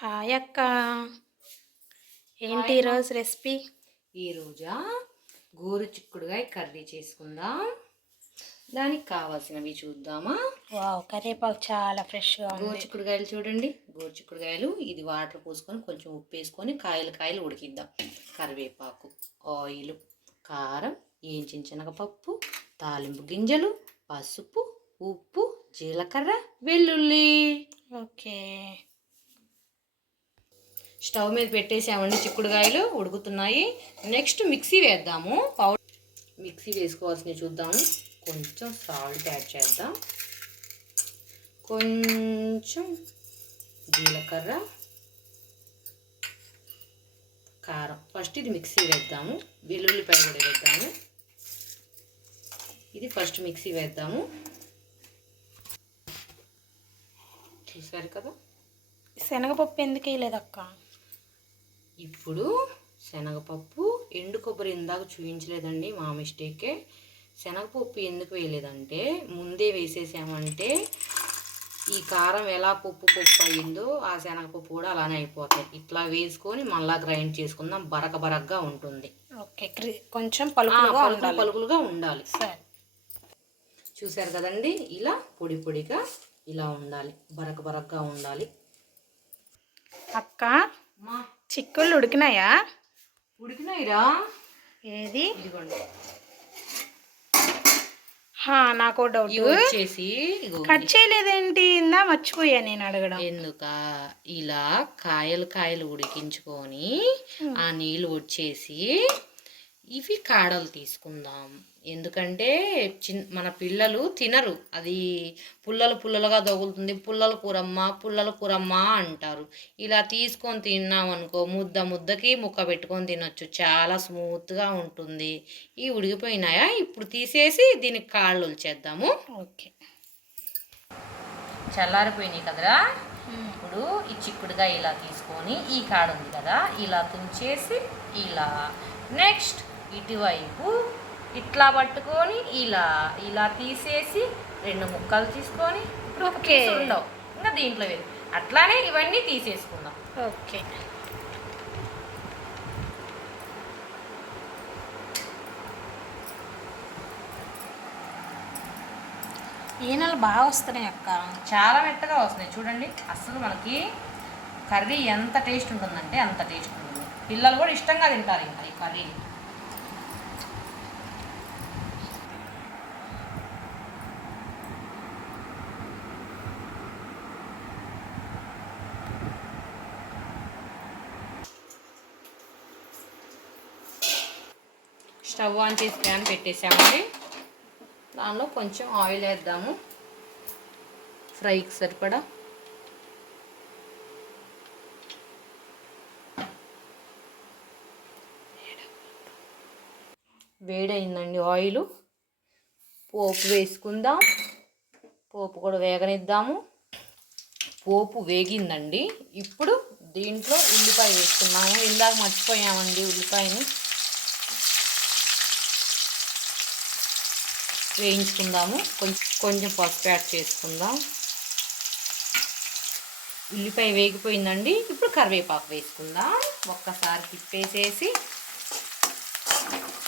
Hi అక్క. ఏంటి ఈరోజు రెసిపీ? ఈరోజా గోరు చిక్కుడుగాయ కర్రీ చేసుకుందాం. దానికి కావాల్సినవి చూద్దామా? వావ్ కరివేపాకు చాలా ఫ్రెష్గా గోరు చిక్కుడుగాయలు చూడండి. గోరు చిక్కుడుగాయలు ఇది వాటర్ పోసుకొని కొంచెం ఉప్పు వేసుకొని కాయలు కాయలు ఉడికిద్దాం. కరివేపాకు ఆయిల్ కారం ఏంచిన శనగపప్పు తాలింపు గింజలు పసుపు ఉప్పు జీలకర్ర వెల్లుల్లి. ఓకే. స్టవ్ మీద పెట్టేసామండి చిక్కుడుకాయలు ఉడుకుతున్నాయి. నెక్స్ట్ మిక్సీ వేద్దాము. పౌడర్ మిక్సీ వేసుకోవాల్సినవి చూద్దాము కొంచెం సాల్ట్ యాడ్ చేద్దాం. కొంచెం జీలకర్ర కారం. ఫస్ట్ ఇది మిక్సీ వేద్దాము. వెల్లుల్లిపాయ కూడా వేద్దాము. ఇది ఫస్ట్ మిక్సీ వేద్దాము. చూసారు కదా? శనగపప్పు ఎందుకు వేయలేదు అక్క ఇప్పుడు శనగపప్పు ఎండు కొబ్బరి ఇందాక చూపించలేదండి మా మిస్టేకే. శనగపప్పు ఎందుకు వేయలేదంటే ముందే వేసేసామంటే ఈ కారం ఎలా పప్పు పప్పు అయ్యిందో ఆ శనగపప్పు కూడా అలానే అయిపోతాయి. ఇట్లా వేసుకొని మళ్ళా గ్రైండ్ చేసుకుందాం. బరక బరకగా ఉంటుంది. ఓకే కొంచెం పలుకులుగా పలుకులుగా ఉండాలి. సరే. చూసారు కదండి? ఇలా పొడి పొడిగా ఇలా ఉండాలి. బరక బరకగా ఉండాలి. అక్క మా చిక్కుళ్ళు ఉడికినాయా? ఉడికినాయిరా? ఏది? ఇదిగోండి. నాకు డౌట్. వచ్చేసి కట్ చేయలేదేంటి? ఇందా మర్చిపోయా నేను అడగడం. ఎందుక? ఇలా కాయలు కాయలు ఉడికించుకొని ఆ నీళ్ళు వచ్చేసి ఇవి కాడలు తీసుకుందాం. ఎందుకంటే చిన్ మన పిల్లలు తినరు. అది పుల్లలు పుల్లలుగా తగులుతుంది. పుల్లల కూరమ్మ పుల్లల కూరమ్మ అంటారు. ఇలా తీసుకొని తిన్నాం అనుకో ముద్ద ముద్దకి ముక్క పెట్టుకొని తినొచ్చు. చాలా స్మూత్గా ఉంటుంది. ఈ ఉడికిపోయినాయా? ఇప్పుడు తీసేసి దీనికి కాళ్ళు వచ్చేద్దాము ఓకే. చల్లారిపోయినాయి కదరా? ఇప్పుడు ఈ చిక్కుడుగా ఇలా తీసుకొని ఈ కాడ ఉంది కదా? ఇలా తుంచేసి ఇలా నెక్స్ట్ ఇటువైపు ఇట్లా పట్టుకొని ఇలా ఇలా తీసేసి రెండు ముక్కలు తీసుకొని ఇప్పుడు ఉండవు. ఇంకా దీంట్లో వేసి అట్లానే ఇవన్నీ తీసేసుకుందాం. ఓకే. ఈనెలు బాగా వస్తున్నాయి అక్క. చాలా మెత్తగా వస్తున్నాయి. చూడండి అసలు మనకి కర్రీ ఎంత టేస్ట్ ఉంటుందంటే అంత టేస్ట్ ఉంటుంది. పిల్లలు కూడా ఇష్టంగా తింటారు ఇంకా ఈ కర్రీని. స్టవ్ ఆన్ చేసి ప్యాన్ పెట్టేసామండి దానిలో కొంచెం ఆయిల్ వేద్దాము. ఫ్రైకి సరిపడా. వేడైందండి ఆయిల్. పోపు వేసుకుందాం. పోపు కూడా వేగనిద్దాము. పోపు వేగిందండి. ఇప్పుడు దీంట్లో ఉల్లిపాయ వేసుకున్నాము ఇందాక మర్చిపోయామండి ఉల్లిపాయని. వేయించుకుందాము. కొంచెం కొంచెం పసుపు యాడ్ చేసుకుందాం. ఉల్లిపాయ వేగిపోయిందండి. ఇప్పుడు కరివేపాకు వేసుకుందాం. ఒక్కసారి తిప్పేసేసి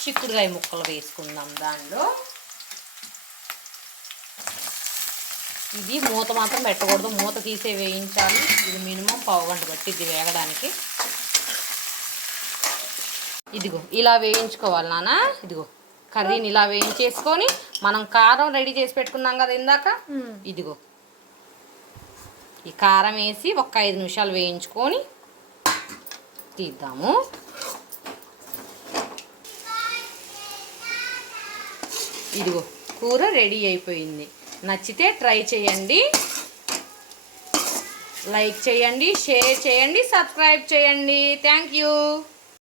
చిక్కుడుకాయ ముక్కలు వేసుకుందాం దానిలో. ఇది మూత మాత్రం పెట్టకూడదు. మూత తీసే వేయించాలి. ఇది మినిమం పావుగంట బట్టి పట్టిద్ది వేగడానికి. ఇదిగో ఇలా వేయించుకోవాలి నాన్న. ఇదిగో కర్రీని ఇలా వేయించేసుకొని మనం కారం రెడీ చేసి పెట్టుకున్నాం కదా ఇందాక? ఇదిగో. ఈ కారం వేసి ఒక ఐదు నిమిషాలు వేయించుకొని తీద్దాము. ఇదిగో కూర రెడీ అయిపోయింది. నచ్చితే ట్రై చేయండి. లైక్ చేయండి షేర్ చేయండి సబ్స్క్రైబ్ చేయండి. Thank you.